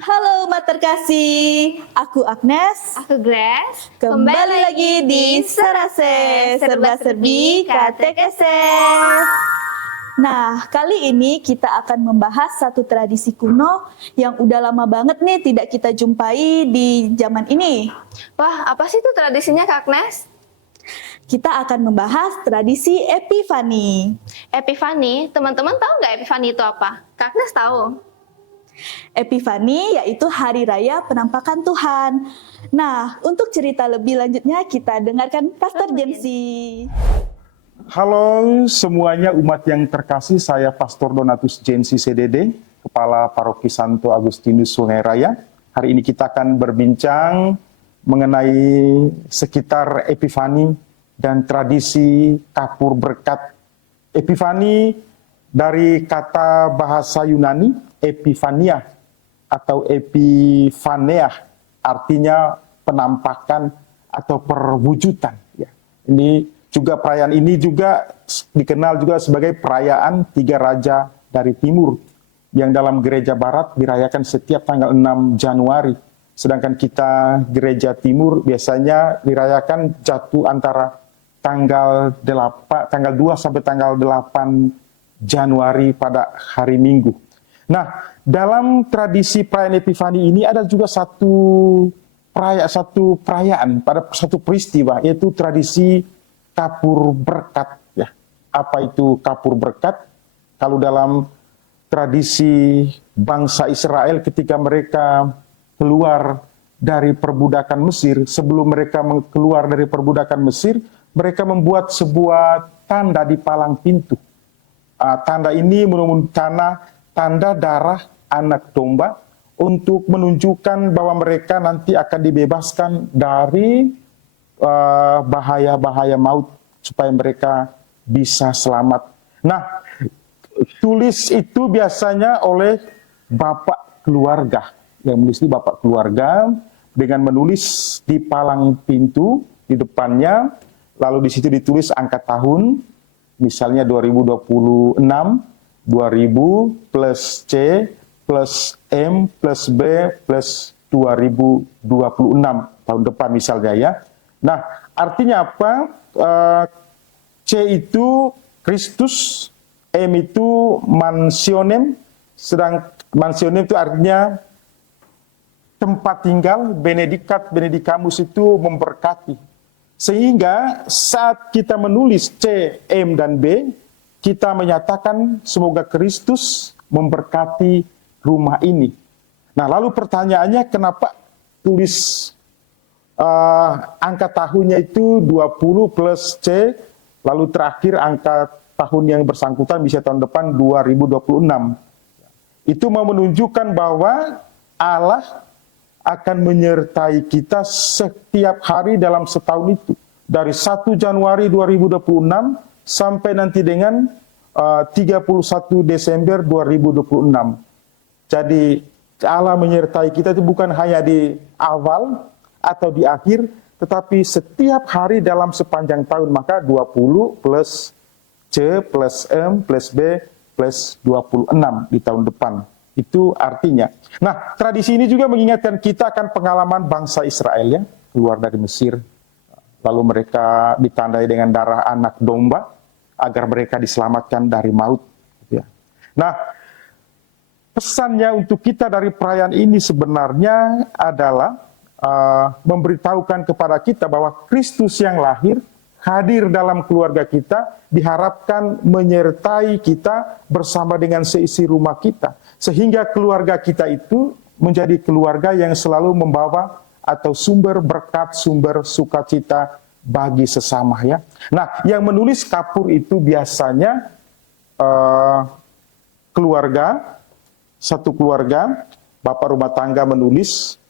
Halo umat terkasih, aku Agnes. Aku Grace. Kembali lagi di Serase, Serba-serbi Katekese. Nah, kali ini kita akan membahas satu tradisi kuno yang udah lama banget nih tidak kita jumpai di zaman ini. Wah, apa sih itu tradisinya Kak Agnes? Kita akan membahas tradisi Epifani. Epifani, teman-teman tahu nggak Epifani itu apa? Kak Agnes tahu. Epifani yaitu hari raya penampakan Tuhan. Nah, untuk cerita lebih lanjutnya kita dengarkan Pastor Jensi. Halo semuanya umat yang terkasih, saya Pastor Donatus Jensi CDD, Kepala Paroki Santo Agustinus Sungai Raya. Hari ini kita akan berbincang mengenai sekitar Epifani dan tradisi kapur berkat. Epifani dari kata bahasa Yunani, Epifania atau Epifanea, artinya penampakan atau perwujudan. Ya. Ini juga perayaan ini juga dikenal juga sebagai perayaan Tiga Raja dari Timur yang dalam gereja Barat dirayakan setiap tanggal 6 Januari. Sedangkan kita gereja Timur biasanya dirayakan jatuh antara tanggal 2 sampai tanggal 8 Januari pada hari Minggu. Nah, dalam tradisi perayaan Epifani ini ada juga satu perayaan pada satu peristiwa, yaitu tradisi kapur berkat. Ya. Apa itu kapur berkat? Kalau dalam tradisi bangsa Israel ketika mereka keluar dari perbudakan Mesir, sebelum mereka keluar dari perbudakan Mesir, mereka membuat sebuah tanda di palang pintu. Tanda ini merupakan tanda darah anak domba untuk menunjukkan bahwa mereka nanti akan dibebaskan dari bahaya-bahaya maut supaya mereka bisa selamat. Nah, tulis itu biasanya oleh bapak keluarga. Yang menulis itu bapak keluarga dengan menulis di palang pintu di depannya, lalu di situ ditulis angka tahun, misalnya 2026, 2000 plus C plus M plus B plus 2026 tahun depan misalnya ya. Nah, artinya apa? C itu Kristus, M itu mansionem, sedang mansionem itu artinya tempat tinggal, benedikat, benedicamus itu memberkati. Sehingga saat kita menulis C, M, dan B, kita menyatakan semoga Kristus memberkati rumah ini. Nah, lalu pertanyaannya kenapa tulis angka tahunnya itu 20 plus C, lalu terakhir angka tahun yang bersangkutan bisa tahun depan 2026. Itu mau menunjukkan bahwa Allah akan menyertai kita setiap hari dalam setahun itu. Dari 1 Januari 2026 sampai nanti dengan 31 Desember 2026. Jadi Allah menyertai kita itu bukan hanya di awal atau di akhir, tetapi setiap hari dalam sepanjang tahun. Maka 20 plus C plus M plus B plus 26 di tahun depan. Itu artinya. Nah, tradisi ini juga mengingatkan kita akan pengalaman bangsa Israel ya, keluar dari Mesir. Lalu mereka ditandai dengan darah anak domba agar mereka diselamatkan dari maut. Ya. Nah, pesannya untuk kita dari perayaan ini sebenarnya adalah memberitahukan kepada kita bahwa Kristus yang lahir, hadir dalam keluarga kita, diharapkan menyertai kita bersama dengan seisi rumah kita. Sehingga keluarga kita itu menjadi keluarga yang selalu membawa atau sumber berkat, sumber sukacita bagi sesama ya. Nah, yang menulis kapur itu biasanya keluarga, satu keluarga, bapak rumah tangga menulis,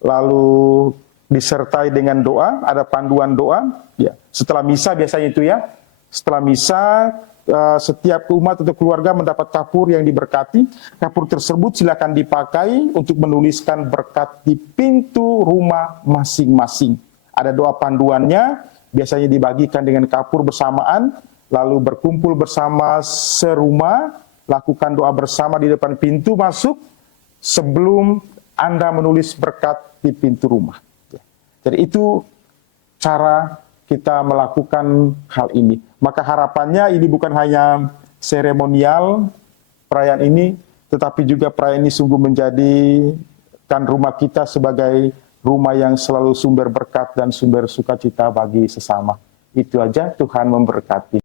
lalu disertai dengan doa, ada panduan doa. Ya. Setelah misa biasanya itu ya, setelah misa setiap umat atau keluarga mendapat kapur yang diberkati. Kapur tersebut silakan dipakai untuk menuliskan berkat di pintu rumah masing-masing. Ada doa panduannya, biasanya dibagikan dengan kapur bersamaan, lalu berkumpul bersama serumah, lakukan doa bersama di depan pintu masuk, sebelum Anda menulis berkat di pintu rumah. Jadi itu cara kita melakukan hal ini. Maka harapannya ini bukan hanya seremonial perayaan ini, tetapi juga perayaan ini sungguh menjadikan rumah kita sebagai rumah yang selalu sumber berkat dan sumber sukacita bagi sesama. Itu aja, Tuhan memberkati.